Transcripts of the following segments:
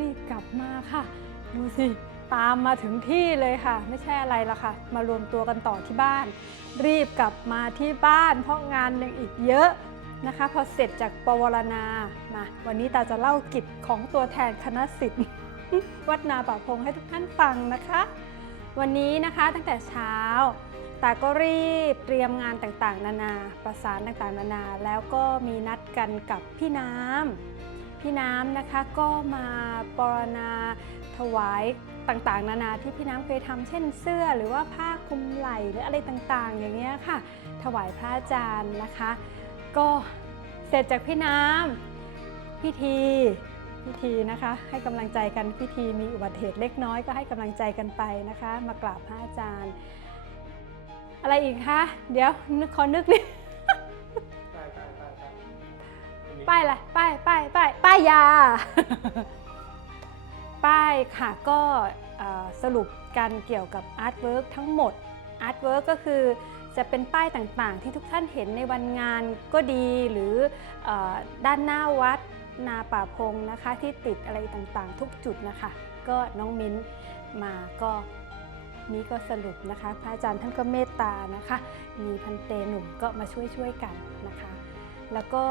รีบกลับมาค่ะ ดูสิ ตามมาถึงที่เลยค่ะ ไม่ใช่อะไรละค่ะ มารวมตัวกันต่อที่บ้าน รีบกลับมาที่บ้าน เพราะงานยังอีกเยอะนะคะ พอเสร็จจากปวารณามาวันนี้ตาจะเล่ากิจของตัวแทนคณะสิทธิ์วัดนาป่าพงให้ทุกท่านฟังนะคะ วันนี้นะคะตั้งแต่เช้าตาก็รีบเตรียมงานต่างๆ นานา ประสานต่างๆ นานา แล้วก็มีนัดกันกับพี่น้ำ พี่น้ำนะคะก็มาปรณาถวายต่างๆ นานาที่พี่น้ำเคยทำเช่นเสื้อหรือว่าผ้าคลุมไหล่หรืออะไรต่างๆ อย่างเงี้ยค่ะ ถวายพระอาจารย์นะคะ ก็เสร็จจากพี่น้ำพิธีพิธีนะคะ ให้กำลังใจกันพิธีมีอุบัติเหตุเล็กน้อยก็ให้กำลังใจกันไปนะคะ มากราบพระอาจารย์ อะไรอีกคะ เดี๋ยวนึกขอนึกนิด ป้ายอะไรป้ายป้ายป้ายป้ายยา ป้ายค่ะก็สรุปกันเกี่ยวกับอาร์ตเวิร์กทั้งหมดอาร์ตเวิร์กก็คือจะเป็นป้ายต่างๆ ที่ทุกท่านเห็นในวันงานก็ดีหรืออด้านหน้าวัดนาป่าพงนะคะ ที่ติดอะไรต่างๆ ทุกจุดนะคะ ก็น้องมิ้นมาก็นี้ก็สรุปนะคะ พระอาจารย์ท่านก็เมตตานะคะ มีพันเตหนุ่มก็มาช่วยช่วยๆกันนะคะ แล้วก็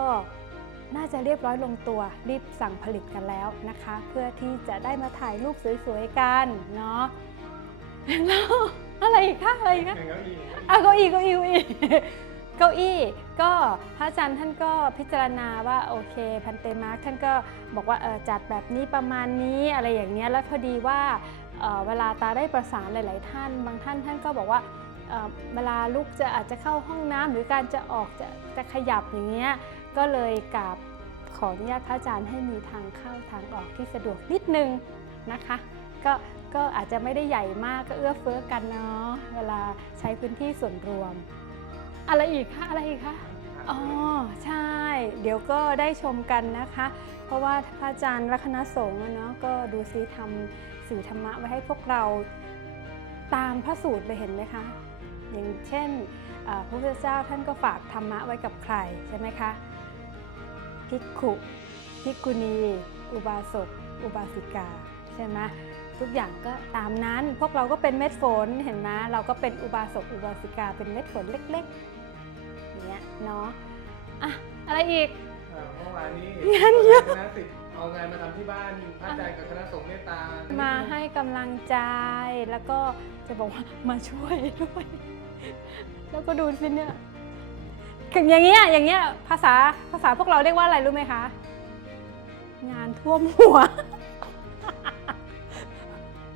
น่าจะเรียบร้อยลงตัวรีบสั่งผลิตกันแล้วนะคะ เพื่อที่จะได้มาถ่ายรูปสวยๆกันเนาะแล้วอะไรอีกคะอะไรอีกคะเก้าอี้อะเก้าอี้เก้าอี้เก้าอี้เก้าอี้ก็พระอาจารย์ท่านก็พิจารณาว่าโอเคพันเตมาร์คท่านก็บอกว่าเออจัดแบบนี้ประมาณนี้อะไรอย่างเงี้ยแล้วพอดีว่าเอ่อเวลาตาได้ประสานหลาย ๆ ท่าน บางท่านท่านก็บอกว่าเอ่อเวลาลูกจะอาจจะเข้าห้องน้ำหรือการจะออกจะจะขยับอย่างเงี้ย ก็เลยกราบขออนุญาตพระอาจารย์ให้มีทางเข้าทางออกที่สะดวกนิดนึงนะคะก็ก็อาจจะไม่ได้ใหญ่มากก็เอื้อเฟื้อกันเนาะเวลาใช้พื้นที่ส่วนรวม อะไรอีกคะอะไรอีกคะอ๋อใช่ เดี๋ยวก็ได้ชมกันนะคะ เพราะว่าพระอาจารย์และคณะสงฆ์เนาะก็ดูซิทำสื่อธรรมะไว้ให้พวกเราตามพระสูตรเลยเห็นไหมคะ อย่างเช่นพระพุทธเจ้าท่านก็ฝากธรรมะไว้กับใครใช่ไหมคะ ภิกขุภิกขุณี อุบาสกอุบาสิกา ใช่ไหมทุกอย่างก็ตามนั้นพวกเราก็เป็นเม็ดฝนเห็นไหมเราก็เป็นอุบาสกอุบาสิกาเป็นเม็ดฝนเล็กๆอย่างเงี้ยเนาะอะอะไรอีกเอ่อเมื่อวานนี้งานเยอะคณะสิทธิ์เอางานมาทำที่บ้านพระอาจารย์กับคณะสงฆ์เมตตา มาให้กำลังใจแล้วก็จะบอกว่ามาช่วยด้วย แล้วก็ดูสิเนี่ย อย่างเงี้ยอย่างเงี้ยภาษาภาษาพวกเราเรียกว่าอะไรรู้ไหมคะ งานท่วมหัว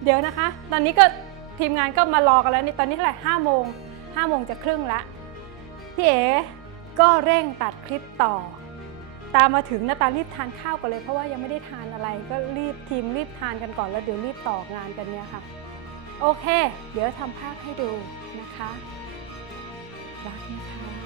เดี๋ยวนะคะ ตอนนี้ก็ทีมงานก็มารอกันแล้วนี่ตอนนี้เท่าไหร่ห้าโมงห้าโมงจะครึ่งละพี่เอ๋ก็เร่งตัดคลิปต่อ ตามมาถึงนะตารีบทานข้าวกันเลย เพราะว่ายังไม่ได้ทานอะไร ก็รีบทีมรีบทานกันก่อนแล้วเดี๋ยวรีบต่องานกันเนี่ยค่ะ โอเค เดี๋ยวทำภาพให้ดูนะคะรักนะคะ